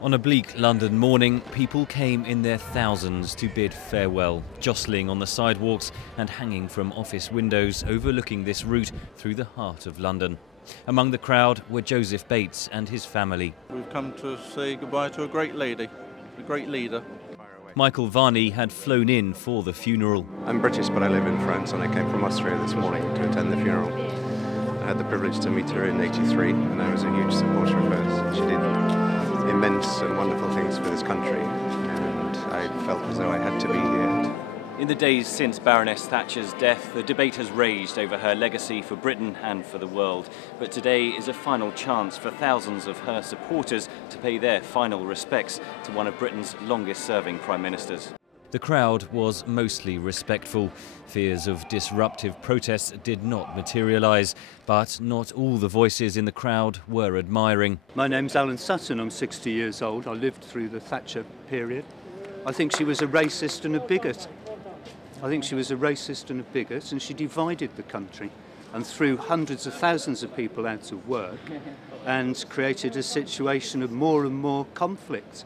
On a bleak London morning, people came in their thousands to bid farewell, jostling on the sidewalks and hanging from office windows overlooking this route through the heart of London. Among the crowd were Joseph Bates and his family. We've come to say goodbye to a great lady, a great leader. Michael Varney had flown in for the funeral. I'm British, but I live in France, and I came from Austria this morning to attend the funeral. I had the privilege to meet her in '83, and I was a huge supporter of hers. She did immense and wonderful things for this country, and I felt as though I had to be here. In the days since Baroness Thatcher's death, the debate has raged over her legacy for Britain and for the world. But today is a final chance for thousands of her supporters to pay their final respects to one of Britain's longest-serving Prime Ministers. The crowd was mostly respectful. Fears of disruptive protests did not materialise, but not all the voices in the crowd were admiring. My name's Alan Sutton, I'm 60 years old. I lived through the Thatcher period. I think she was a racist and a bigot. And she divided the country and threw hundreds of thousands of people out of work and created a situation of more and more conflict.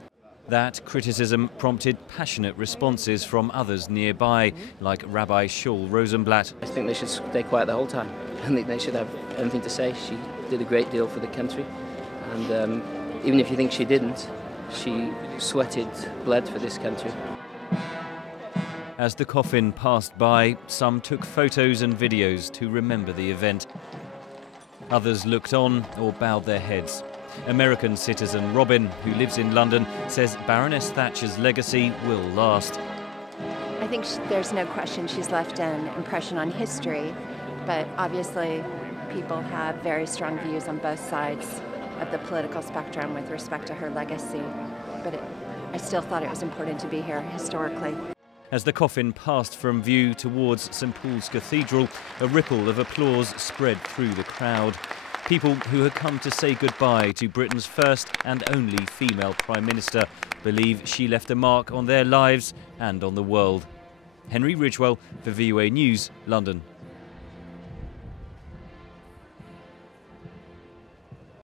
That criticism prompted passionate responses from others nearby, like Rabbi Shaul Rosenblatt. I think they should stay quiet the whole time. I think they should have anything to say. She did a great deal for the country, and even if you think she didn't, she sweated, bled for this country. As the coffin passed by, some took photos and videos to remember the event. Others looked on or bowed their heads. American citizen Robin, who lives in London, says Baroness Thatcher's legacy will last. I think there's no question she's left an impression on history, but obviously people have very strong views on both sides of the political spectrum with respect to her legacy. But I still thought it was important to be here historically. As the coffin passed from view towards St Paul's Cathedral, a ripple of applause spread through the crowd. People who had come to say goodbye to Britain's first and only female Prime Minister believe she left a mark on their lives and on the world. Henry Ridgwell for VOA News, London.